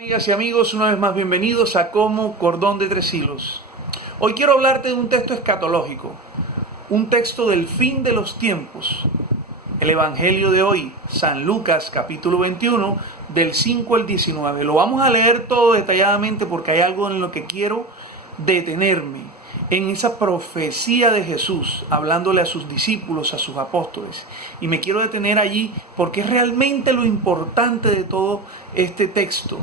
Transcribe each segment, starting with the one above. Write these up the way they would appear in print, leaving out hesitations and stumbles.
Amigas y amigos, una vez más bienvenidos a Como Cordón de Tres Hilos. Hoy quiero hablarte de un texto escatológico, un texto del fin de los tiempos. El Evangelio de hoy, San Lucas capítulo 21, del 5 al 19. Lo vamos a leer todo detalladamente porque hay algo en lo que quiero detenerme. En esa profecía de Jesús, hablándole a sus discípulos, a sus apóstoles. Y me quiero detener allí porque es realmente lo importante de todo este texto,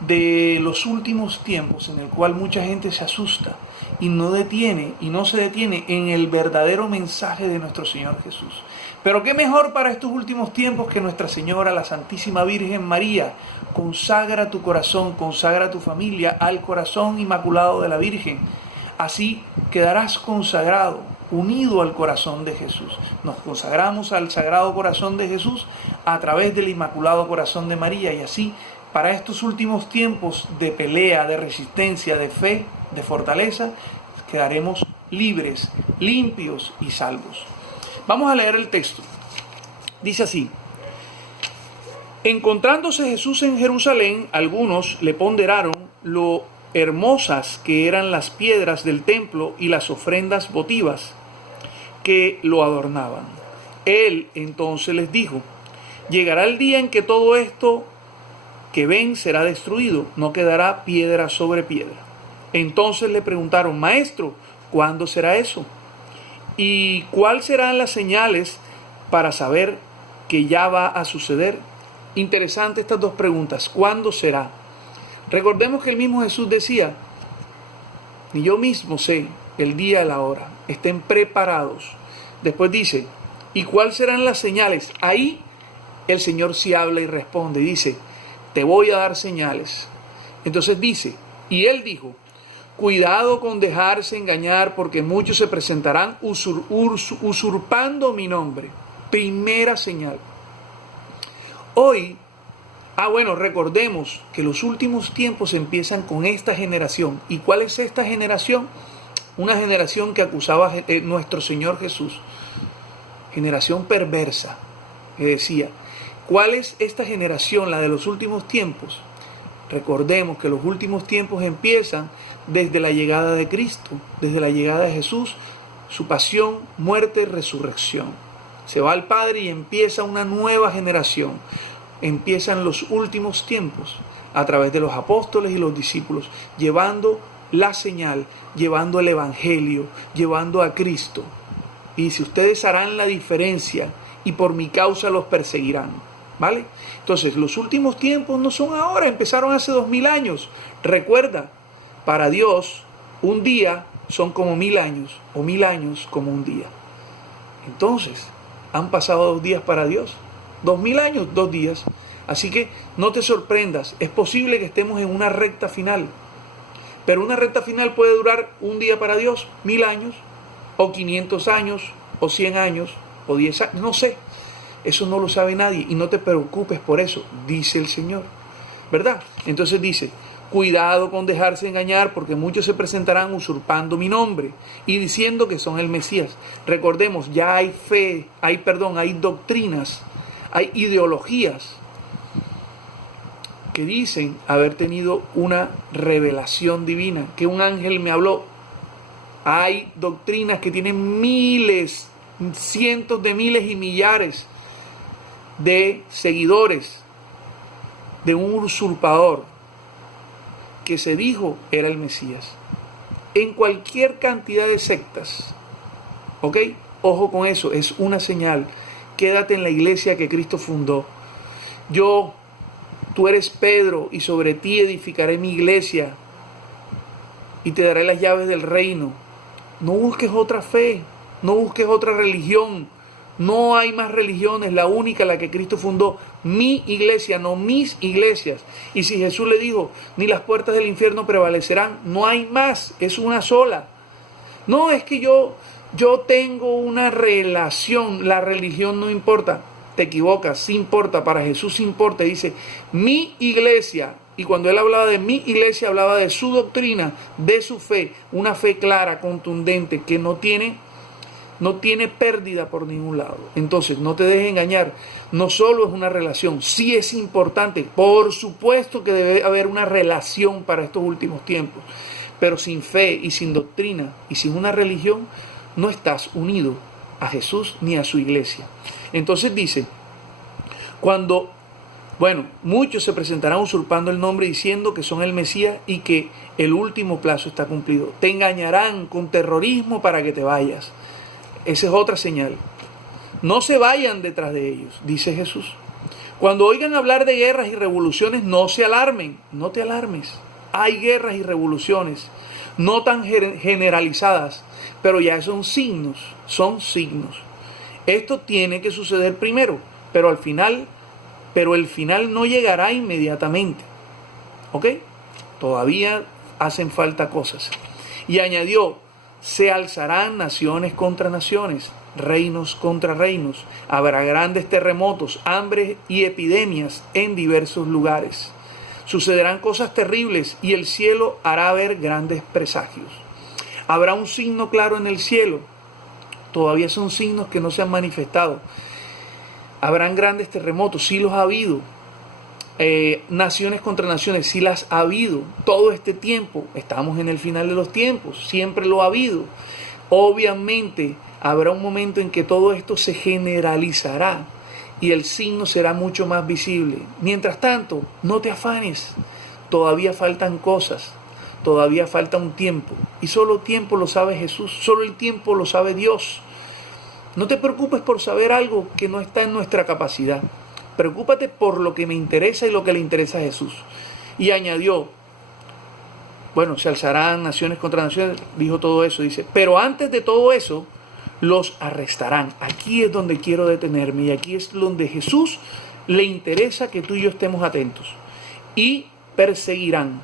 de los últimos tiempos, en el cual mucha gente se asusta y no se detiene en el verdadero mensaje de nuestro Señor Jesús. Pero qué mejor para estos últimos tiempos que Nuestra Señora, la Santísima Virgen María, consagra tu corazón, consagra tu familia al corazón inmaculado de la Virgen. Así quedarás consagrado, unido al corazón de Jesús. Nos consagramos al Sagrado Corazón de Jesús a través del Inmaculado Corazón de María, y así, para estos últimos tiempos de pelea, de resistencia, de fe, de fortaleza, quedaremos libres, limpios y salvos. Vamos a leer el texto. Dice así: encontrándose Jesús en Jerusalén, algunos le ponderaron lo hermosas que eran las piedras del templo y las ofrendas votivas que lo adornaban. Él entonces les dijo: llegará el día en que todo esto que ven será destruido, no quedará piedra sobre piedra. Entonces le preguntaron: Maestro, ¿cuándo será eso? ¿Y cuáles serán las señales para saber que ya va a suceder? Interesante estas dos preguntas. ¿Cuándo será? Recordemos que el mismo Jesús decía: ni yo mismo sé el día y la hora, estén preparados. Después dice: ¿y cuáles serán las señales? Ahí el Señor sí habla y responde, dice: te voy a dar señales. Entonces dice, y Él dijo: cuidado con dejarse engañar, porque muchos se presentarán usurpando mi nombre. Primera señal. Hoy, recordemos que los últimos tiempos empiezan con esta generación. ¿Y cuál es esta generación? Una generación que acusaba a nuestro Señor Jesús. Generación perversa, que decía. ¿Cuál es esta generación, la de los últimos tiempos? Recordemos que los últimos tiempos empiezan desde la llegada de Cristo, desde la llegada de Jesús, su pasión, muerte y resurrección. Se va al Padre y empieza una nueva generación. Empiezan los últimos tiempos a través de los apóstoles y los discípulos, llevando la señal, llevando el Evangelio, llevando a Cristo. Y si ustedes harán la diferencia y por mi causa los perseguirán. ¿Vale? Entonces, los últimos tiempos no son ahora, empezaron hace 2000 años. Recuerda, para Dios, un día son como 1000 años, o 1000 años como un día. Entonces, han pasado 2 días para Dios. 2000 años, 2 días. Así que no te sorprendas, es posible que estemos en una recta final. Pero una recta final puede durar un día para Dios, 1000 años, o 500 años, o 100 años, o 10 años, no sé. Eso no lo sabe nadie y no te preocupes por eso, dice el Señor, ¿verdad? Entonces dice: cuidado con dejarse engañar, porque muchos se presentarán usurpando mi nombre y diciendo que son el Mesías. Recordemos, ya hay hay doctrinas, hay ideologías que dicen haber tenido una revelación divina, que un ángel me habló. Hay doctrinas que tienen miles, cientos de miles y millares de seguidores de un usurpador que se dijo era el Mesías. En cualquier cantidad de sectas, ¿ok? Ojo con eso, es una señal. Quédate en la iglesia que Cristo fundó. Tú eres Pedro, y sobre ti edificaré mi iglesia y te daré las llaves del reino. No busques otra fe, no busques otra religión. No hay más religiones, la única, la que Cristo fundó. Mi iglesia, no mis iglesias. Y si Jesús le dijo: ni las puertas del infierno prevalecerán, no hay más, es una sola. No, es que yo tengo una relación, la religión no importa. Te equivocas, sí importa, para Jesús sí importa. Dice: mi iglesia. Y cuando él hablaba de mi iglesia, hablaba de su doctrina, de su fe, una fe clara, contundente, que no tiene No tiene pérdida por ningún lado. Entonces, no te dejes engañar. No solo es una relación, sí es importante. Por supuesto que debe haber una relación para estos últimos tiempos. Pero sin fe y sin doctrina y sin una religión, no estás unido a Jesús ni a su iglesia. Entonces dice, muchos se presentarán usurpando el nombre diciendo que son el Mesías y que el último plazo está cumplido. Te engañarán con terrorismo para que te vayas. Esa es otra señal. No se vayan detrás de ellos, dice Jesús. Cuando oigan hablar de guerras y revoluciones, no se alarmen, no te alarmes. Hay guerras y revoluciones, no tan generalizadas, pero ya son signos. Esto tiene que suceder primero, pero el final no llegará inmediatamente. ¿Ok? Todavía hacen falta cosas. Y añadió, se alzarán naciones contra naciones, reinos contra reinos. Habrá grandes terremotos, hambre y epidemias en diversos lugares. Sucederán cosas terribles y el cielo hará ver grandes presagios. Habrá un signo claro en el cielo. Todavía son signos que no se han manifestado. Habrán grandes terremotos, sí los ha habido. Naciones contra naciones, sí las ha habido. Todo este tiempo, estamos en el final de los tiempos, siempre lo ha habido. Obviamente habrá un momento en que todo esto se generalizará y el signo será mucho más visible. Mientras tanto, no te afanes, todavía faltan cosas, todavía falta un tiempo. Y solo el tiempo lo sabe Jesús, solo el tiempo lo sabe Dios. No te preocupes por saber algo que no está en nuestra capacidad. Preocúpate por lo que me interesa y lo que le interesa a Jesús. Y añadió, se alzarán naciones contra naciones, dijo todo eso, dice, pero antes de todo eso, los arrestarán. Aquí es donde quiero detenerme y aquí es donde Jesús le interesa que tú y yo estemos atentos. Y perseguirán,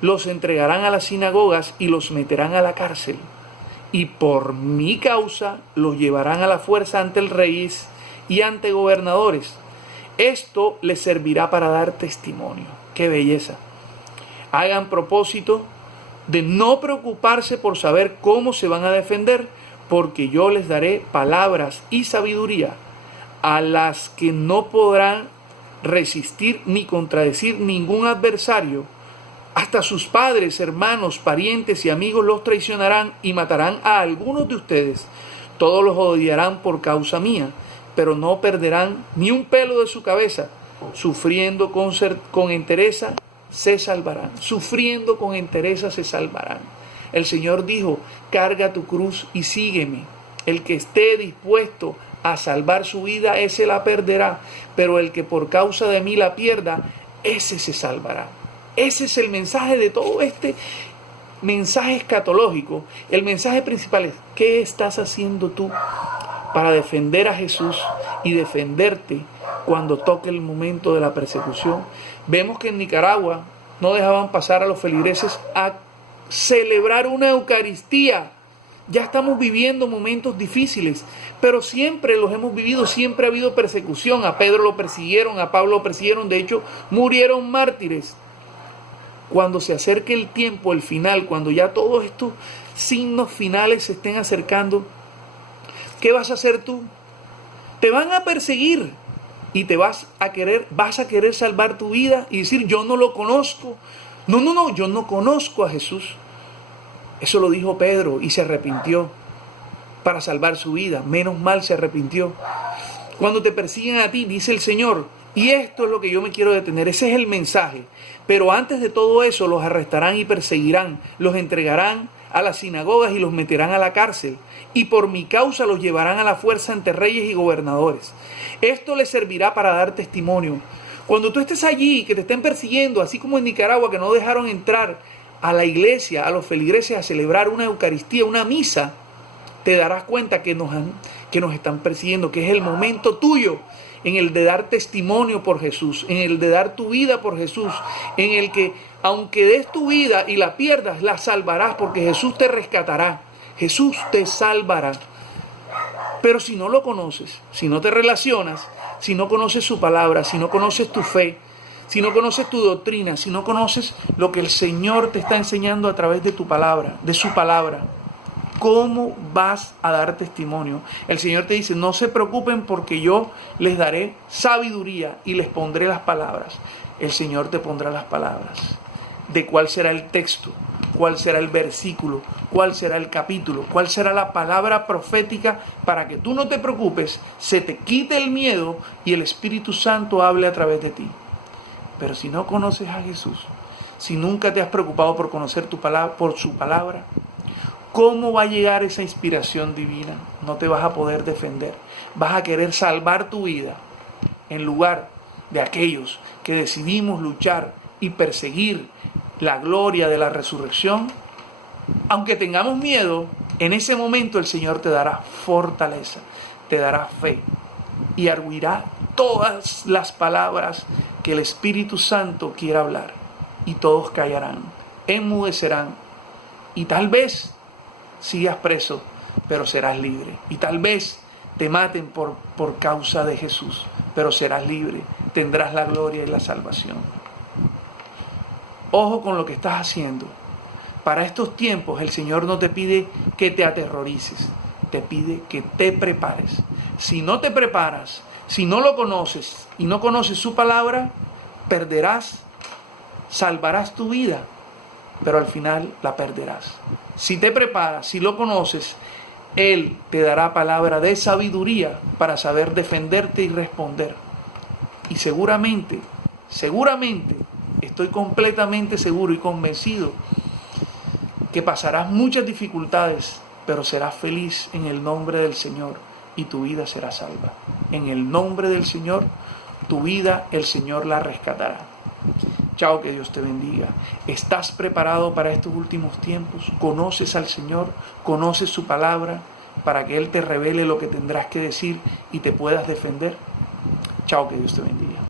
los entregarán a las sinagogas y los meterán a la cárcel. Y por mi causa los llevarán a la fuerza ante el rey y ante gobernadores. Esto les servirá para dar testimonio. ¡Qué belleza! Hagan propósito de no preocuparse por saber cómo se van a defender, porque yo les daré palabras y sabiduría a las que no podrán resistir ni contradecir ningún adversario. Hasta sus padres, hermanos, parientes y amigos los traicionarán y matarán a algunos de ustedes. Todos los odiarán por causa mía, pero no perderán ni un pelo de su cabeza. Sufriendo con entereza se salvarán. Sufriendo con entereza se salvarán. El Señor dijo, carga tu cruz y sígueme. El que esté dispuesto a salvar su vida, ese la perderá. Pero el que por causa de mí la pierda, ese se salvará. Ese es el mensaje de todo este mensaje escatológico. El mensaje principal es, ¿qué estás haciendo tú para defender a Jesús y defenderte cuando toque el momento de la persecución? Vemos que en Nicaragua no dejaban pasar a los feligreses a celebrar una Eucaristía. Ya estamos viviendo momentos difíciles, pero siempre los hemos vivido, siempre ha habido persecución. A Pedro lo persiguieron, a Pablo lo persiguieron, de hecho murieron mártires. Cuando se acerque el tiempo, el final, cuando ya todos estos signos finales se estén acercando, ¿qué vas a hacer tú? Te van a perseguir y vas a querer salvar tu vida y decir, yo no lo conozco. No, yo no conozco a Jesús. Eso lo dijo Pedro y se arrepintió para salvar su vida. Menos mal se arrepintió. Cuando te persiguen a ti, dice el Señor, y esto es lo que yo me quiero detener, ese es el mensaje. Pero antes de todo eso, los arrestarán y perseguirán, los entregarán a las sinagogas y los meterán a la cárcel. Y por mi causa los llevarán a la fuerza ante reyes y gobernadores. Esto les servirá para dar testimonio. Cuando tú estés allí, que te estén persiguiendo, así como en Nicaragua, que no dejaron entrar a la iglesia, a los feligreses a celebrar una Eucaristía, una misa, te darás cuenta que nos están persiguiendo, que es el momento tuyo en el de dar testimonio por Jesús, en el de dar tu vida por Jesús, en el que aunque des tu vida y la pierdas, la salvarás porque Jesús te rescatará, Jesús te salvará. Pero si no lo conoces, si no te relacionas, si no conoces su palabra, si no conoces tu fe, si no conoces tu doctrina, si no conoces lo que el Señor te está enseñando a través de tu palabra, de su palabra, ¿Cómo vas a dar testimonio? El Señor te dice, no se preocupen porque yo les daré sabiduría y les pondré las palabras. El Señor te pondrá las palabras. De cuál será el texto, cuál será el versículo, cuál será el capítulo, cuál será la palabra profética para que tú no te preocupes, se te quite el miedo y el Espíritu Santo hable a través de ti. Pero si no conoces a Jesús, si nunca te has preocupado por conocer tu palabra, por su palabra, ¿cómo va a llegar esa inspiración divina? No te vas a poder defender. Vas a querer salvar tu vida en lugar de aquellos que decidimos luchar y perseguir la gloria de la resurrección. Aunque tengamos miedo, en ese momento el Señor te dará fortaleza, te dará fe y arguirá todas las palabras que el Espíritu Santo quiera hablar. Y todos callarán, enmudecerán y tal vez sigas preso, pero serás libre. Y tal vez te maten por causa de Jesús, pero serás libre, tendrás la gloria y la salvación. Ojo con lo que estás haciendo. Para estos tiempos el Señor no te pide que te aterrorices, te pide que te prepares. Si no te preparas, si no lo conoces y no conoces su palabra, perderás, salvarás tu vida, pero al final la perderás. Si te preparas, si lo conoces, Él te dará palabra de sabiduría para saber defenderte y responder. Y seguramente, estoy completamente seguro y convencido que pasarás muchas dificultades, pero serás feliz en el nombre del Señor y tu vida será salva. En el nombre del Señor, tu vida el Señor la rescatará. Chao, que Dios te bendiga. ¿Estás preparado para estos últimos tiempos? ¿Conoces al Señor? ¿Conoces su palabra para que Él te revele lo que tendrás que decir y te puedas defender? Chao, que Dios te bendiga.